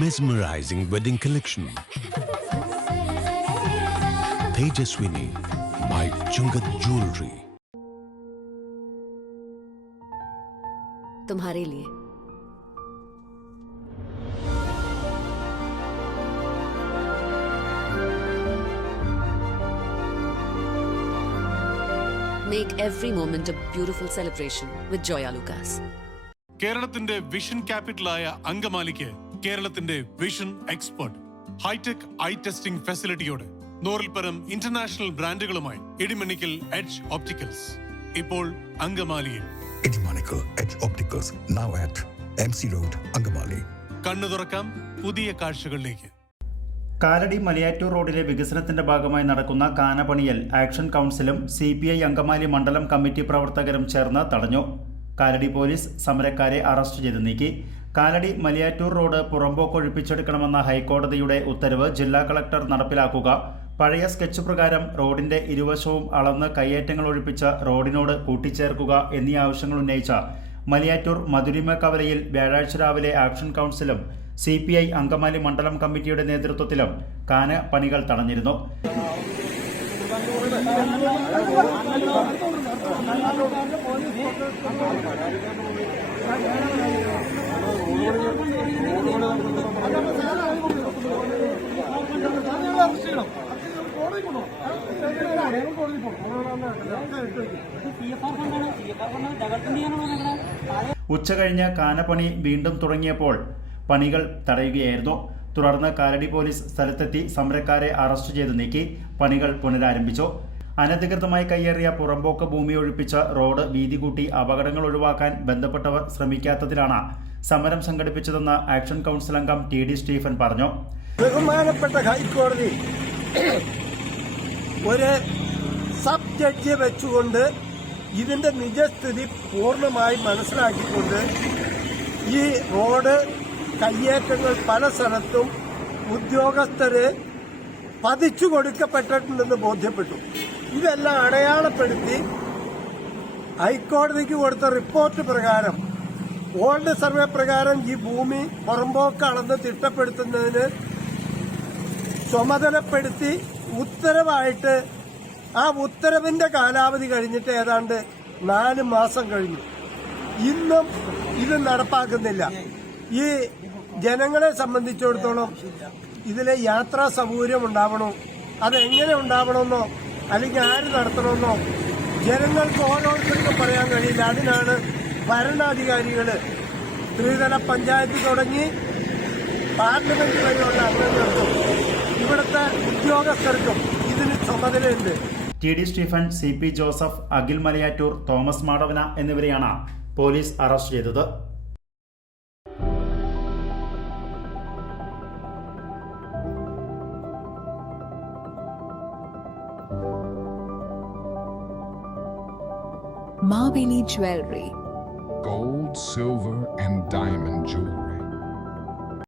Mesmerizing wedding collection. Tejaswini by Chungat Jewelry. तुम्हारे लिए Make every moment a beautiful celebration with Joya Lucas. കേരളത്തിന്റെ vision ക്യാപിറ്റലായ അങ്കമാലിക്ക് കേരളത്തിന്റെ vision expert hitech eye testing ഫെസിലിറ്റിയോടെ 100-ൽ-പരം ഇന്റർനാഷണൽ ബ്രാൻഡുകളുമായി ഇടിമണിക്കൽ എഡ്ജ് ഓപ്റ്റിക്കൽസ് ഇപ്പോൾ അങ്കമാലിയിൽ. Idimanikkal edge opticals now at MC Road, Angamaly. കണ്ണു തുറക്കാം പുതിയ കാഴ്ചകളിലേക്ക്. കാലടി മലയാറ്റൂർ റോഡിലെ വികസനത്തിന്റെ ഭാഗമായി നടക്കുന്ന കാനപണിയൽ ആക്ഷൻ കൗൺസിലും CPI അങ്കമാലി മണ്ഡലം കമ്മിറ്റി പ്രവർത്തകരും ചേർന്ന് തടഞ്ഞു. കാലടി പോലീസ് സമരക്കാരെ അറസ്റ്റ് ചെയ്ത് നീക്കി. കാലടി മലയാറ്റൂർ റോഡ് പുറമ്പോക്ക് ഒഴിപ്പിച്ചെടുക്കണമെന്ന ഹൈക്കോടതിയുടെ ഉത്തരവ് ജില്ലാ കളക്ടർ നടപ്പിലാക്കുക, പഴയ സ്കെച്ച് പ്രകാരം റോഡിന്റെ ഇരുവശവും അളന്ന് കയ്യേറ്റങ്ങൾ ഒഴിപ്പിച്ച റോഡിനോട് കൂട്ടിച്ചേർക്കുക എന്നീ ആവശ്യങ്ങൾ ഉന്നയിച്ച മലയാറ്റൂർ മധുരിമ കവലയിൽ വ്യാഴാഴ്ച രാവിലെ ആക്ഷൻ കൗൺസിലും CPI അങ്കമാലി മണ്ഡലം കമ്മിറ്റിയുടെ നേതൃത്വത്തിലും കാന പണികൾ തടഞ്ഞിരുന്നു. ഉച്ചകഴിഞ്ഞ് കാനപ്പണി വീണ്ടും തുടങ്ങിയപ്പോൾ പണികൾ തടയുകയായിരുന്നു. തുടർന്ന് കാലടി പോലീസ് സ്ഥലത്തെത്തി സമരക്കാരെ അറസ്റ്റ് ചെയ്ത് നീക്കി പണികൾ പുനരാരംഭിച്ചു. അനധികൃതമായി കയ്യേറിയ പുറമ്പോക്ക് ഭൂമി ഒഴിപ്പിച്ച റോഡ് വീതി കൂട്ടി അപകടങ്ങൾ ഒഴിവാക്കാൻ ബന്ധപ്പെട്ടവർ ശ്രമിക്കാത്തതിലാണ് സമരം സംഘടിപ്പിച്ചതെന്ന് ആക്ഷൻ കൗൺസിൽ അംഗം TD സ്റ്റീഫൻ പറഞ്ഞു. ബഹുമാനപ്പെട്ട ഹൈക്കോടതി ഒരു സബ് ജഡ്ജിയെ വെച്ചുകൊണ്ട് ഇതിന്റെ നിജസ്ഥിതി പൂർണ്ണമായി മനസ്സിലാക്കിക്കൊണ്ട് ഈ റോഡ് കയ്യേറ്റങ്ങൾ പല സ്ഥലത്തും ഉദ്യോഗസ്ഥര് പതിച്ചു കൊടുക്കപ്പെട്ടിട്ടുണ്ടെന്ന് ബോധ്യപ്പെട്ടു. ഇതെല്ലാം അടയാളപ്പെടുത്തി ഹൈക്കോടതിക്ക് കൊടുത്ത റിപ്പോർട്ട് പ്രകാരം ഓൾഡ് സർവേ പ്രകാരം ഈ ഭൂമി പുറമ്പോക്ക് അളന്ന് തിട്ടപ്പെടുത്തുന്നതിന് ചുമതലപ്പെടുത്തി ഉത്തരവായിട്ട് ആ ഉത്തരവിന്റെ കാലാവധി കഴിഞ്ഞിട്ട് ഏതാണ്ട് 4 മാസം കഴിഞ്ഞു. ഇന്നും ഇത് നടപ്പാക്കുന്നില്ല. ഈ ജനങ്ങളെ സംബന്ധിച്ചിടത്തോളം ഇതിലെ യാത്രാ സൗകര്യം ഉണ്ടാവണോ, അതെങ്ങനെ ഉണ്ടാവണമെന്നോ അല്ലെങ്കിൽ ആര് നടത്തണമെന്നോ ജനങ്ങൾക്ക് ഓരോരുത്തർക്കും പറയാൻ കഴിയില്ല. അതിനാണ് ഭരണാധികാരികൾ ത്രിതല പഞ്ചായത്ത് തുടങ്ങി പാർലമെന്റ് വരെയുള്ള അംഗങ്ങൾക്കും ഇവിടുത്തെ ഉദ്യോഗസ്ഥർക്കും ഇതിന് ചുമതലയുണ്ട്. TD Stephen, CP Joseph, Akhil Malayattoor, Thomas Madavana എന്നിവരെയാണ് പോലീസ് അറസ്റ്റ് ചെയ്തത്. Mabini Jewelry. Gold, silver, and diamond jewelry.